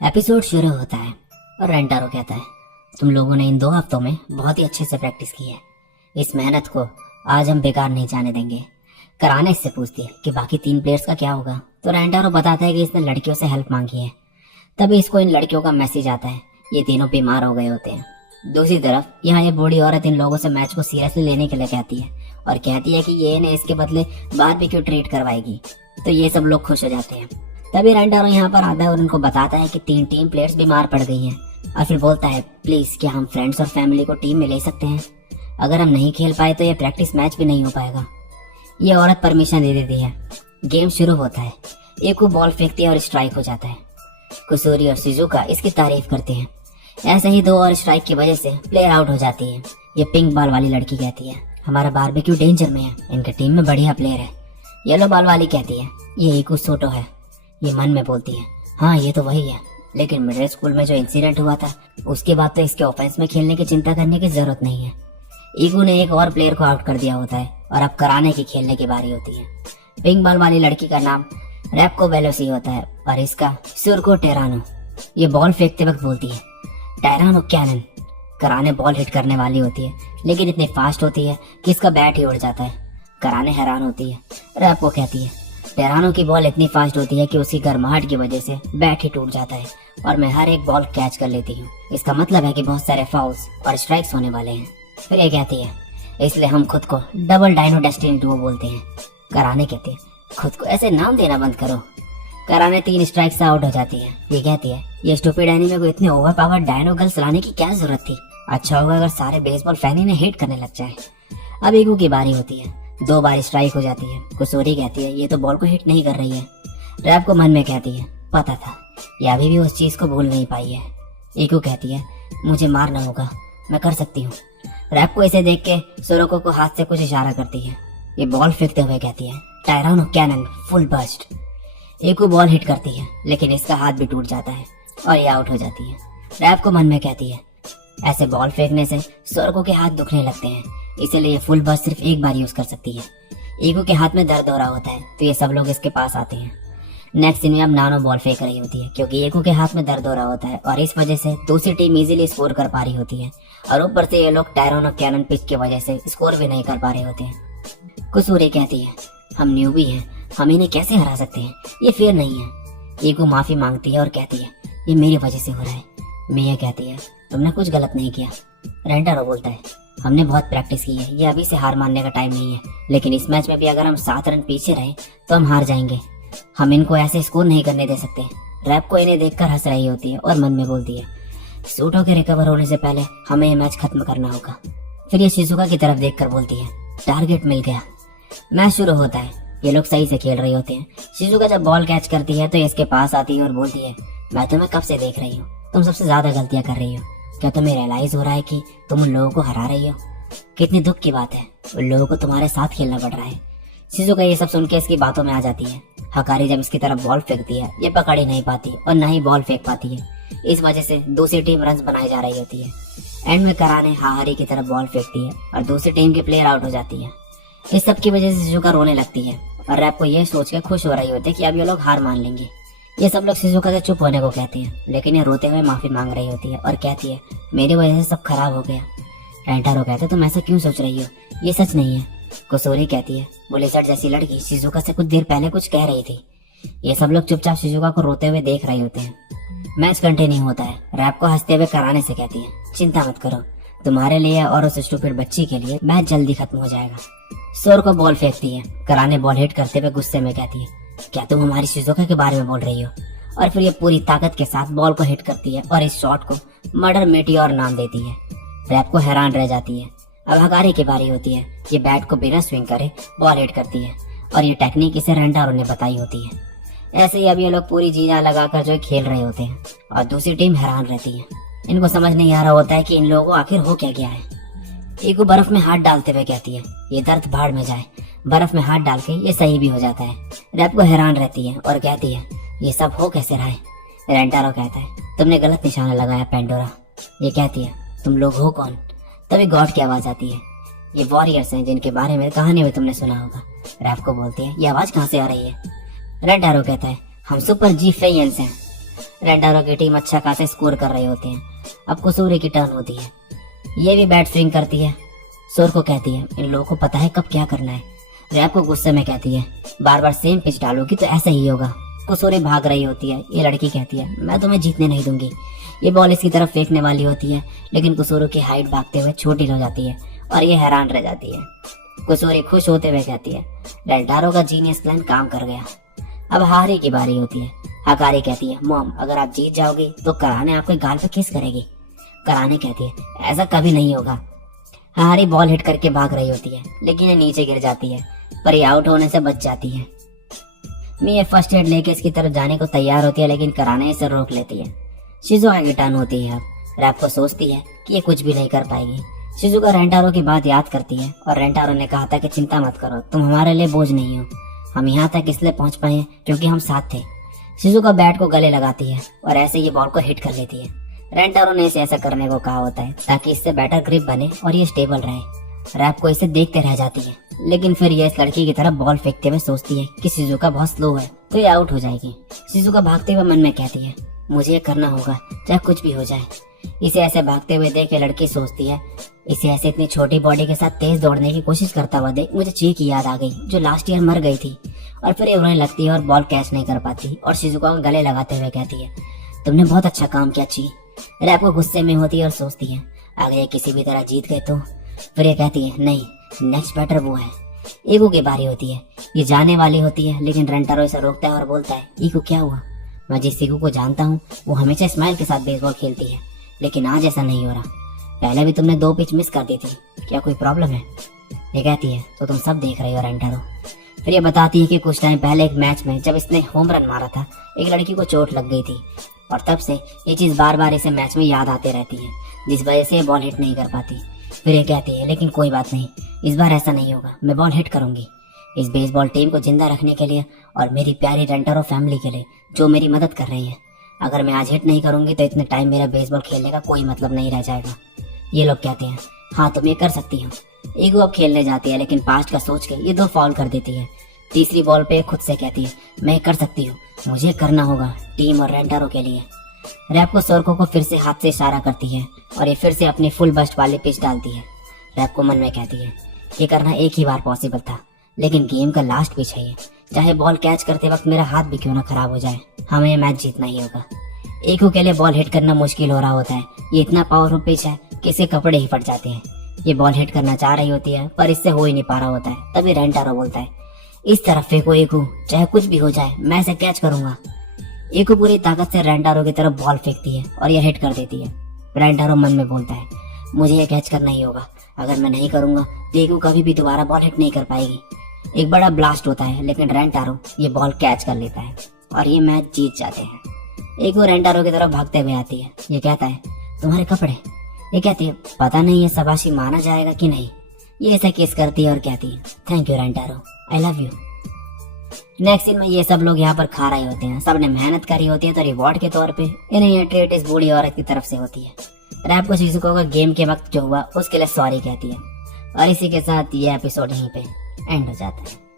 Episode शुरू होता है और रेंटारो कहता है, तुम लोगों ने इन 2 हफ्तों में बहुत ही अच्छे से प्रैक्टिस की है। इस मेहनत को आज हम बेकार नहीं जाने देंगे। कराने इससे पूछती है कि बाकी 3 प्लेयर्स का क्या होगा, तो रेंटारो बताता है कि इसने लड़कियों से हेल्प मांगी है। तभी इसको इन लड़कियों का मैसेज आता है। ये तीनों बीमार हो गए होते हैं। दूसरी तरफ यहाँ ये बूढ़ी औरत इन लोगों से मैच को सीरियसली लेने के लिए कहती है और कहती है कि ये इन्हें इसके बदले बारबेक्यू ट्रीट करवाएगी। तो ये सब लोग खुश हो जाते हैं। तभी रेंटारो यहाँ पर आता है और उनको बताता है कि 3 टीम प्लेयर्स बीमार पड़ गई हैं और फिर बोलता है, प्लीज क्या हम फ्रेंड्स और फैमिली को टीम में ले सकते हैं? अगर हम नहीं खेल पाए तो ये प्रैक्टिस मैच भी नहीं हो पाएगा। ये औरत परमिशन दे देती है। गेम शुरू होता है। एको बॉल फेंकती है और स्ट्राइक हो जाता है। कुसूरी और शिजुका इसकी तारीफ करते हैं। ऐसे ही 2 और स्ट्राइक की वजह से प्लेयर आउट हो जाती है। ये पिंक बॉल वाली लड़की कहती है, हमारा बारबेक्यू डेंजर में है, इनके टीम में बढ़िया प्लेयर है। येलो बॉल वाली कहती है, ये एको सोटो है। ये मन में बोलती है, हाँ ये तो वही है, लेकिन मिडिल स्कूल में जो इंसिडेंट हुआ था उसके बाद तो इसके ऑफेंस में खेलने की चिंता करने की जरूरत नहीं है। ईगू ने एक और प्लेयर को आउट कर दिया होता है और अब कराने की खेलने की बारी होती है। पिंक बॉल वाली लड़की का नाम रैप्को वेलोसी होता है और इसका सुरको टेरानो। ये बॉल फेंकते वक्त बोलती है, टेरानो कैनन। कराने बॉल हिट करने वाली होती है लेकिन इतनी फास्ट होती है कि इसका बैट ही उड़ जाता है। कराने हैरान होती है। रैप्को कहती है, टेरानो की बॉल इतनी फास्ट होती है कि उसकी गर्माहट की वजह से बैट ही टूट जाता है और मैं हर एक बॉल कैच कर लेती हूँ। इसका मतलब है कि बहुत सारे फाउल्स और स्ट्राइक्स होने वाले हैं। फिर ये कहती है, इसलिए हम खुद को डबल डायनो डेस्टिनी डुओ बोलते हैं। कराने कहती है, खुद को ऐसे नाम देना बंद करो। कराने 3 स्ट्राइक से आउट हो जाती है। ये कहती है, ये स्टूपिड एनीमे को इतने ओवर पावर डायनो गर्ल्स लाने की क्या जरूरत थी? अच्छा होगा अगर सारे बेसबॉल फैन इन्हें हिट करने लग जाए। अब ईगू की बारी होती है। 2 बार स्ट्राइक हो जाती है। कुसूरी कहती है, ये तो बॉल को हिट नहीं कर रही है। रैप को मन में कहती है, पता था, ये अभी भी उस चीज को भूल नहीं पाई है। ईगू कहती है, मुझे मारना होगा, मैं कर सकती हूँ। रैप को इसे देख के सोरोको को हाथ से कुछ इशारा करती है। ये बॉल फेंकते हुए कहती है, टायरानो कैनन फुल बस्ट। ईगू बॉल हिट करती है लेकिन इसका हाथ भी टूट जाता है और ये आउट हो जाती है। रैप को मन में कहती है, ऐसे बॉल फेंकने से सोरोको के हाथ दुखने लगते हैं, इसलिए ये फुल बस्ट सिर्फ एक बार यूज कर सकती है। ईगू के हाथ में दर्द हो रहा होता है तो ये सब लोग इसके पास आते हैं। नेक्स्ट सीन में अब नानो बॉल फेंक रही होती है क्योंकि ईगू के हाथ में दर्द हो रहा होता है और इस वजह से दूसरी टीम इजीली स्कोर कर पा रही होती है और ऊपर से ये लोग टायरोनो कैनन पिच की वजह से स्कोर भी नहीं कर पा रहे होते हैं। कुसूरी कहती है, हम न्यूबी हैं, हम इन्हें कैसे हरा सकते हैं, ये फेयर नहीं है। ईगू माफी मांगती है और कहती है, ये मेरी वजह से हो रहा है। मिया कहती है, तुमने कुछ गलत नहीं किया। रेंटारो बोलता है, हमने बहुत प्रैक्टिस की है, ये अभी से हार मानने का टाइम नहीं है, लेकिन इस मैच में भी अगर हम 7 रन पीछे रहे तो हम हार जाएंगे। हम इनको ऐसे स्कोर नहीं करने दे सकते। रैप को इन्हें देखकर हंस रही होती है और मन में बोलती है, सूटो के रिकवर होने से पहले हमें ये मैच खत्म करना होगा। फिर ये शिजुका की तरफ देखकर बोलती है, टारगेट मिल गया। मैच शुरू होता है। ये लोग सही से खेल रहे होते हैं। शिजुका जब बॉल कैच करती है तो इसके पास आती है और बोलती है, मैं तुम्हें कब से देख रही हूँ, तुम सबसे ज्यादा गलतियां कर रही हो। क्या तुम्हें रियलाइज हो रहा है कि तुम उन लोगों को हरा रही हो? कितनी दुख की बात है, उन लोगों को तुम्हारे साथ खेलना पड़ रहा है। शिजुका ये सब सुन के इसकी बातों में आ जाती है। हकारी जब इसकी तरफ बॉल फेंकती है ये पकड़ ही नहीं पाती और न ही बॉल फेंक पाती है। इस वजह से दूसरी टीम रन बनाई जा रही होती है। एंड में कराने हाहारी की तरफ बॉल फेंकती है और दूसरी टीम की प्लेयर आउट हो जाती है। इस सब की वजह से शिजुका रोने लगती है और रैप को ये सोच के खुश हो रही होती है कि अब ये लोग हार मान लेंगे। ये सब लोग शिजुका के चुप होने को कहते हैं लेकिन ये रोते हुए माफी मांग रही होती है और कहती है, मेरी वजह से सब खराब हो गया। रेंटारो कहते, तुम ऐसा क्यों सोच रही हो, ये सच नहीं है। कुसूरी कहती है, वो लिजर्ड जैसी लड़की शिजुका से कुछ देर पहले कुछ कह रही थी। ये सब लोग चुपचाप शिजुका को रोते हुए देख रहे होते हैं। मैच कंटिन्यू होता है। रैप को हंसते हुए कराने से कहती है, चिंता मत करो, तुम्हारे लिए और उस स्टूपिड बच्ची के लिए मैच जल्दी खत्म हो जाएगा। सोर को बॉल फेंकती है। कराने बॉल हिट करते हुए गुस्से में कहती है, क्या तुम हमारी शिजुका के बारे में बोल रही हो? और फिर ये पूरी ताकत के साथ बॉल को हिट करती है और इस शॉट को मर्डर मेटियोर नाम देती है। रैप को हैरान रह जाती है। अब हकारी की बारी होती है। ये बैट को बिना स्विंग करे बॉल हिट करती है और ये टेक्निक इसे रेंटारो ने बताई होती है। ऐसे ही अब ये लोग पूरी जीना लगाकर जो खेल रहे होते हैं और दूसरी टीम हैरान रहती है। इनको समझ नहीं आ रहा होता है कि इन लोगों को आखिर हो क्या गया है। ईगू बर्फ में हाथ डालते हुए कहती है, ये दर्द भाड़ में जाए। बर्फ में हाथ डाल के ये सही भी हो जाता है। रैप को हैरान रहती है और कहती है, ये सब हो कैसे रहा है? रेंटारो कहता है, तुमने गलत निशाना लगाया पेंडोरा। ये कहती है, तुम लोग हो कौन? तभी गॉड की आवाज आती है। ये वॉरियर्स हैं जिनके बारे में कहानी में तुमने सुना होगा। रैप को बोलती है, ये आवाज कहाँ से आ रही है? रेंटारो कहता है, हम सुपर जी फेयंस हैं। रेंटारो की टीम अच्छा खासा स्कोर कर रहे होते हैं। अब कुसूरी की टर्न होती है, ये भी बैट स्विंग करती है। सोर को कहती है इन लोगों को पता है कब क्या करना है। रैप को गुस्से में कहती है बार बार सेम पिच डालोगी तो ऐसा ही होगा। कुसूरी भाग रही होती है, ये लड़की कहती है मैं तुम्हें जीतने नहीं दूंगी। ये बॉल इसकी तरफ फेंकने वाली होती है, लेकिन कुसूरी की हाइट भागते हुए छोटी हो जाती है और ये हैरान रह जाती है। कुसूरी खुश होते हुए कहती है रेंटारो का जीनियस प्लान काम कर गया। अब हारी की बारी होती है। हकारी कहती है मॉम अगर आप जीत जाओगे तो कराने आपके गाल पे किस करेगी। कराने कहती है ऐसा कभी नहीं होगा। हारी बॉल हिट करके भाग रही होती है, लेकिन ये नीचे गिर जाती है, पर ये आउट होने से बच जाती है। मिया फर्स्ट एड लेके इसकी तरफ जाने को तैयार होती है, लेकिन कराने इसे रोक लेती है। शिजुका की टर्न होती है। अब रैप को सोचती है कि ये कुछ भी नहीं कर पाएगी। शिजुका रेंटारो की बात याद करती है और रेंटारो ने कहा था कि चिंता मत करो, तुम हमारे लिए बोझ नहीं हो। हम यहाँ तक इसलिए पहुंच पाए हैं क्योंकि हम साथ थे। शिजुका बैट को गले लगाती है और ऐसे ये बॉल को हिट कर लेती है। रेंटारो ने इसे ऐसा करने को कहा होता है ताकि इससे बेटर ग्रिप बने और ये स्टेबल रहे। रैप को इसे देखते रह जाती है, लेकिन फिर ये इस लड़की की तरफ बॉल फेंकते हुए सोचती है कि शिजुका बहुत स्लो है तो ये आउट हो जाएगी। शिजुका भागते हुए मन में कहती है मुझे ये करना होगा चाहे कुछ भी हो जाए। इसे ऐसे भागते हुए देख के लड़की सोचती है इसे ऐसे इतनी छोटी बॉडी के साथ तेज दौड़ने की कोशिश करता हुआ देख मुझे ची की याद आ गई जो लास्ट ईयर मर गई थी। और फिर ये रोने लगती है और बॉल कैच नहीं कर पाती और शिजुका को गले लगाते हुए कहती है तुमने बहुत अच्छा काम किया ची। रैप को गुस्से में होती है और सोचती है अगर ये किसी भी तरह जीत गए तो। फिर ये कहती है नहीं, नेक्स्ट बैटर वो है। ईगो की बारी होती है, ये जाने वाली होती है, लेकिन रेंटारो इसे रोकता है और बोलता है ईगो क्या हुआ। मैं जिस ईगो को जानता हूँ वो हमेशा स्माइल के साथ बेसबॉल खेलती है, लेकिन आज ऐसा नहीं हो रहा। पहले भी तुमने 2 पिच मिस कर दी थी, क्या कोई प्रॉब्लम है। ये कहती है तो तुम सब देख रहे हो रेंटारो। फिर ये बताती है कि कुछ टाइम पहले एक मैच में जब इसने होम रन मारा था एक लड़की को चोट लग गई थी और तब से ये चीज बार बार इसे मैच में याद आते रहती है, जिस वजह से ये बॉल हिट नहीं कर पाती। फिर ये कहती है लेकिन कोई बात नहीं, इस बार ऐसा नहीं होगा, मैं बॉल हिट करूंगी। इस बेसबॉल टीम को जिंदा रखने के लिए और मेरी प्यारी रेंटारो फैमिली के लिए जो मेरी मदद कर रही है। अगर मैं आज हिट नहीं करूंगी तो इतने टाइम मेरा बेसबॉल खेलने का कोई मतलब नहीं रह जाएगा। ये लोग कहते हैं हाँ तुम ये कर सकती हो। ईगो अब खेलने जाती है, लेकिन पास्ट का सोच के ये 2 फॉल कर देती है। तीसरी बॉल पे खुद से कहती है मैं कर सकती हूँ, मुझे करना होगा टीम और रेंटारो के लिए। रैप को सोरको को फिर से हाथ से इशारा करती है और ये फिर से अपनी फुल बस्ट वाली पिच डालती है। रैप को मन में कहती है ये करना एक ही बार पॉसिबल था, लेकिन गेम का लास्ट पिच है ये, चाहे बॉल कैच करते वक्त मेरा हाथ भी क्यों ना खराब हो जाए, हमें ये मैच जीतना ही होगा। ईगो के लिए बॉल हिट करना मुश्किल हो रहा होता है, ये इतना पावरफुल पिच है कि इसके कपड़े ही फट जाते हैं। ये बॉल हिट करना चाह रही होती है पर इससे हो ही नहीं पा रहा होता है। तभी रेंटारो बोलता है इस तरफ फेंको ईगो, चाहे कुछ भी हो जाए मैं इसे कैच करूंगा। ईगो पूरी ताकत से रेंटारो की तरफ बॉल फेंकती है और ये हिट कर देती है। रेंटारो मन में बोलता है मुझे ये कैच करना ही होगा, अगर मैं नहीं करूंगा तो ईगो कभी भी दोबारा बॉल हिट नहीं कर पाएगी। एक बड़ा ब्लास्ट होता है, लेकिन रेंटारो ये बॉल कैच कर लेता है और ये मैच जीत जाते हैं। ईगो रेंटारो की तरफ भागते हुए आती है। ये कहता है तुम्हारे कपड़े। ये कहती है पता नहीं ये शाबाशी माना जाएगा कि नहीं। ये ऐसा किस करती है और कहती है thank you Rentaro, I love you. Next scene में ये सब लोग यहाँ पर खा रहे होते हैं। सबने मेहनत करी होती है तो रिवॉर्ड के तौर पे इन्हें ये ट्रीट इस बूढ़ी औरत की तरफ से होती है। रैप को शिजुका का गेम के वक्त जो हुआ उसके लिए सॉरी कहती है और इसी के साथ ये एपिसोड यहीं पे एंड हो जाता है।